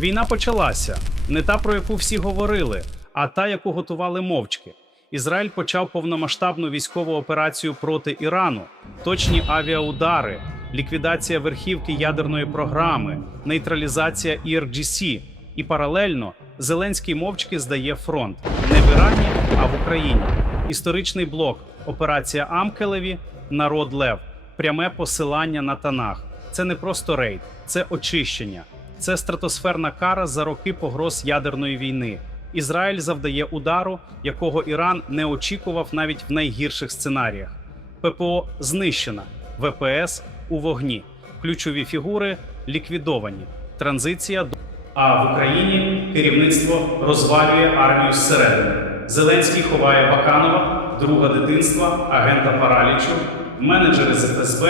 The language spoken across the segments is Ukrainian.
Війна почалася не та, про яку всі говорили, а та, яку готували мовчки. Ізраїль почав повномасштабну військову операцію проти Ірану, точні авіаудари, ліквідація верхівки ядерної програми, нейтралізація IRGC. І паралельно Зеленський мовчки здає фронт не в Ірані, а в Україні. Історичний блок, операція Амкелеві, народ Лев, пряме посилання на Танах. Це не просто рейд, це очищення, це стратосферна кара за роки погроз ядерної війни. Ізраїль завдає удару, якого Іран не очікував навіть в найгірших сценаріях. ППО знищена, ВПС у вогні, ключові фігури ліквідовані. Транзиція до а в Україні керівництво розвалює армію зсередини. Зеленський ховає Баканова, друга дитинства, агента паралічу, менеджери з ФСБ,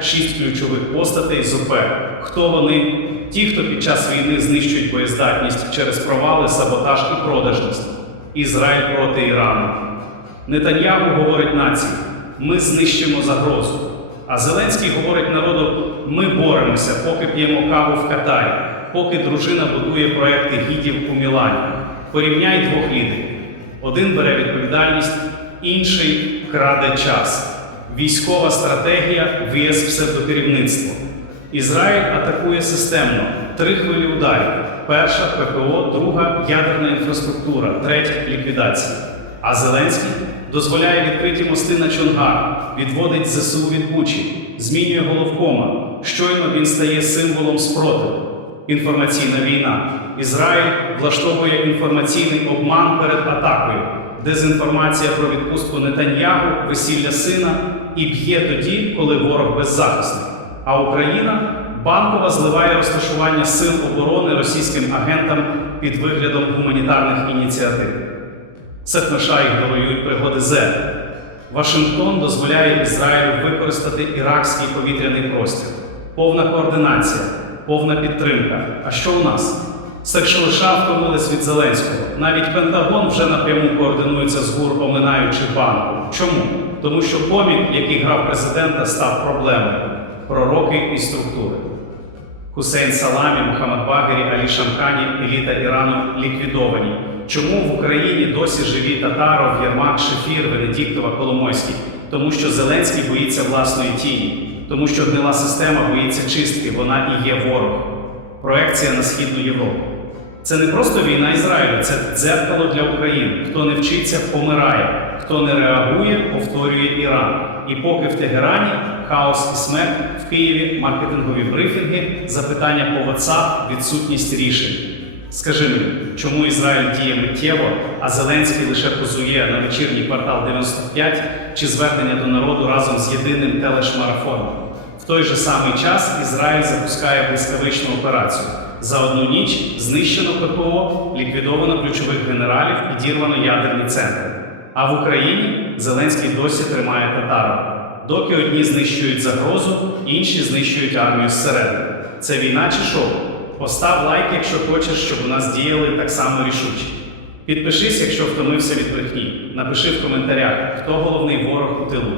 5-6 ключових постатей з ОП. Хто вони? Ті, хто під час війни знищують боєздатність через провали, саботаж і продажність. Ізраїль проти Ірану. Нетаньягу говорить нації: ми знищимо загрозу. А Зеленський говорить народу: ми боремося, поки п'ємо каву в Катарі, поки дружина будує проекти гідів у Мілані. Порівняй двох лідерів: один бере відповідальність, інший краде час. Військова стратегія vs псевдокерівництво. Ізраїль атакує системно три хвилі ударів: перша ППО, друга ядерна інфраструктура, третя ліквідація. А Зеленський дозволяє відкриті мости на Чонгар, відводить ЗСУ від Бучі, змінює головкома. Щойно він стає символом спротиву. Інформаційна війна. Ізраїль влаштовує інформаційний обман перед атакою, дезінформація про відпустку Нетаньягу, весілля сина і б'є тоді, коли ворог беззахисний. А Україна банкова зливає розташування сил оборони російським агентам під виглядом гуманітарних ініціатив. Сехмеша ігнорують пригоди З. Вашингтон дозволяє Ізраїлю використати іракський повітряний простір. Повна координація, повна підтримка. А що у нас? Секшелиша втомились від Зеленського. Навіть Пентагон вже напряму координується з ГУР, оминаючи банку. Чому? Тому що помік, який грав президента, став проблемою. Пророки і структури. Хусейн Саламі, Мухаммад Багері, Алі Шамкані, еліта Ірану ліквідовані. Чому в Україні досі живі Татаров, Єрмак, Шефір, Венедіктова, Коломойський? Тому що Зеленський боїться власної тіні, тому що гнила система боїться чистки, вона і є ворог. Проекція на східну Європу. Це не просто війна Ізраїлю, це дзеркало для України. Хто не вчиться, помирає, хто не реагує, повторює Іран. І поки в Тегерані хаос і смерть в Києві маркетингові брифінги, запитання по WhatsApp, відсутність рішень. Скажи мені, чому Ізраїль діє миттєво, а Зеленський лише позує на вечірній квартал 95 чи звернення до народу разом з єдиним телешмарафоном? В той же самий час Ізраїль запускає блискавичну операцію. За одну ніч знищено ППО, ліквідовано ключових генералів, підірвано ядерні центри. А в Україні Зеленський досі тримає татарів. Доки одні знищують загрозу, інші знищують армію зсередини. Це війна чи шоу? Постав лайк, якщо хочеш, щоб у нас діяли так само рішуче. Підпишись, якщо втомився від брехні. Напиши в коментарях, хто головний ворог у тилу.